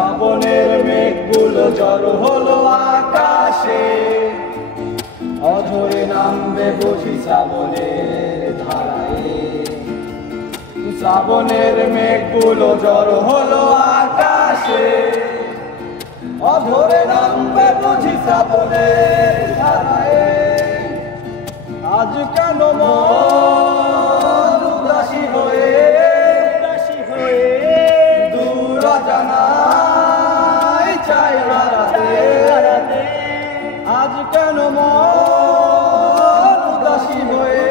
শ্রাবণের মেঘগুলো জড়ো হলো আকাশে, অঝরে নামবে বুঝি শ্রাবণের ধারায়। শ্রাবণের মেঘগুলো জড়ো হলো আকাশে, অঝরে নামবে বুঝি শ্রাবণের ধারায়। আজ কেন মন উদাসী হয়ে দূর অজানায় চাই হারাতে। আজ কেন মন উদাসী হয়ে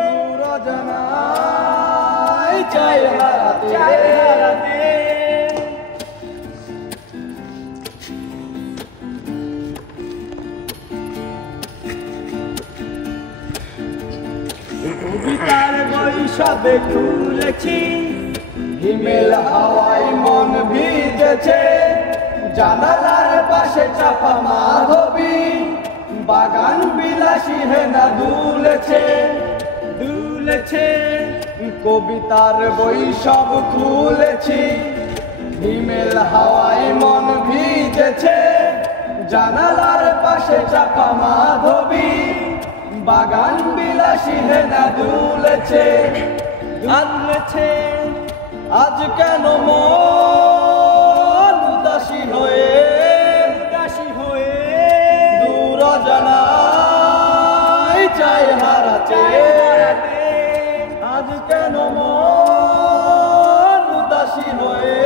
দূর অজানায় চাই হারাতে। কবিতার বই সবে খুলেছি, হিমেল হাওয়ায় মন ভিজেছে। জানালার পাশে চাপা মাধবী, বাগান বিলাসী হেনা দুলেছে। কবিতার বই সব খুলেছি, হিমেল হাওয়ায় মন ভিজেছে। জানালার পাশে চাপা মাধবী, বাগান বিলাসী হেনা দুলেছে। আজ কেন মন উদাসী হয়ে দূর অজানায় চাই হারাতে। আজ কেন মন উদাসী হয়ে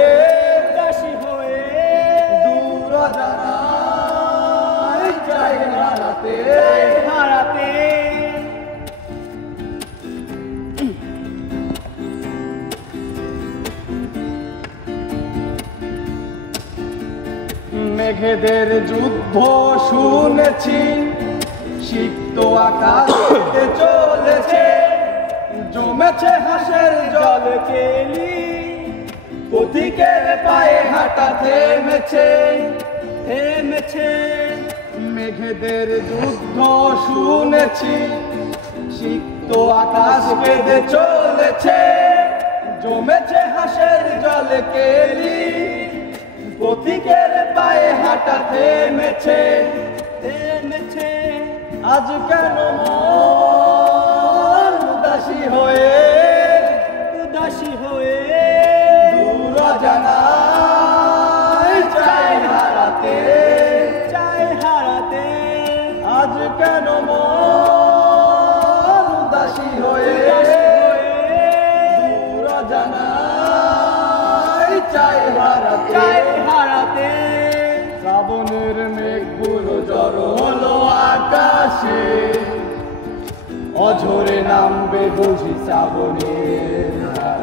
দূর অজানায় চাই হারাতে। মেঘেদের যুদ্ধ শুনেছি, সিক্ত আকাশ চলেছে। জমেছে হাঁসের জল কেলি, পথিকের পায়ে হাঁটা থেমেছে। মেঘেদের যুদ্ধ শুনেছি, সিক্ত আকাশ কেঁদে চলেছে। জমেছে হাঁসের জল কেলি, পথিকের পায়ে হাঁটা থেমেছে। আজ কেন মন উদাসী হয়ে দূর অজানায় চাই হারাতে। আজ কেন মন উদাসী হয়ে দূর অজানায় চাই হারাতে। শ্রাবণের মেঘগুলো জড়ো হলো আকাশে, অঝরে নামবে বুঝি শ্রাবণের ধারায়।